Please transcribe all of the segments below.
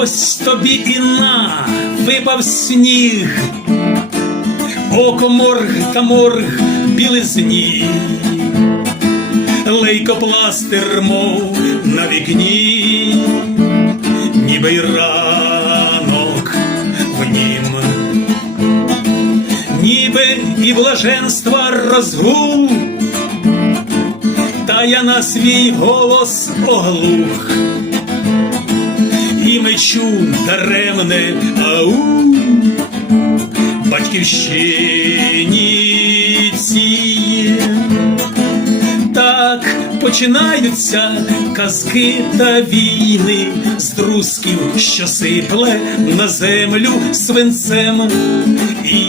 Ось тобі і на випав сніг, око морг та морг білизні, лейкопластир, мов на вікні, ніби й ранок в нім, ніби і блаженства розгул, та я на свій голос оглух мечу даремне ау батьківщині цій. Так починаються казки та війни з друзків, що сипле на землю свинцем, і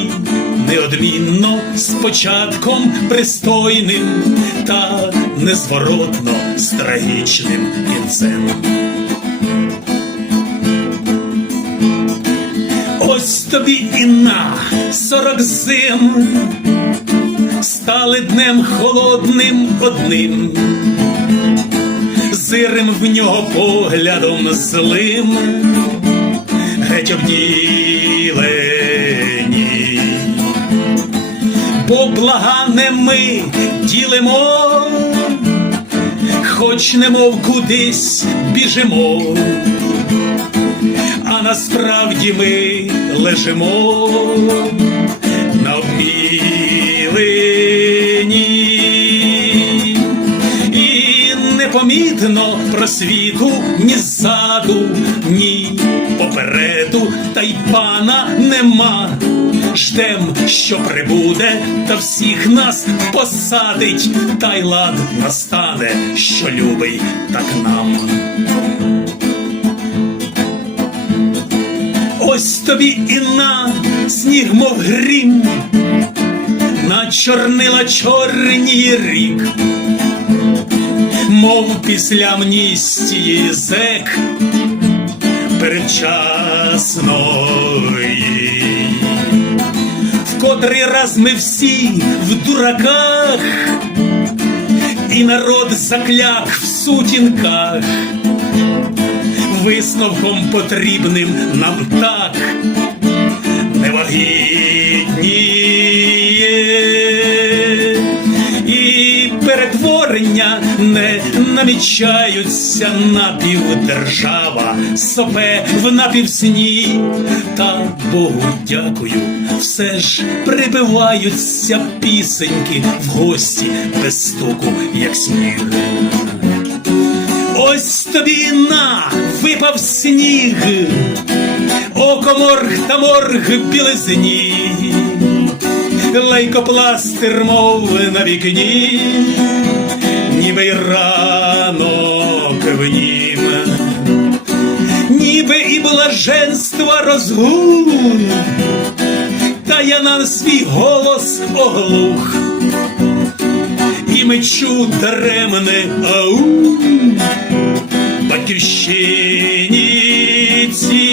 неодмінно з початком пристойним та незворотно з трагічним кінцем. Тобі і на сорок зим. Стали днем холодним одним, зирим в нього поглядом злим, геть обділені, бо блага не ми ділимо, хоч немов кудись біжимо насправді ми лежимо на обмілені і непомітно просвіту ні ззаду, ні попереду, та й пана нема. Ждем, що прибуде, та всіх нас посадить, та й лад настане, що любий, так нам. Ось тобі і на сніг, мов грім, на чорнила чорній рік, мов після амністії зек передчасної. В котрий раз ми всі в дураках, і народ закляк в сутінках висновком потрібним нам так невагітніє. І перетворення не намічаються напівдержава, сопе в напівсні, та Богу дякую, все ж прибиваються пісеньки в гості без стуку, як сніг. Ось тобі на випав сніг, око морг та морг білизні, лейкопластир, мов на вікні, ніби й ранок в нім, ніби і блаженства розгул, та я на свій голос оглух і мечу даремне ау батьківщині цій.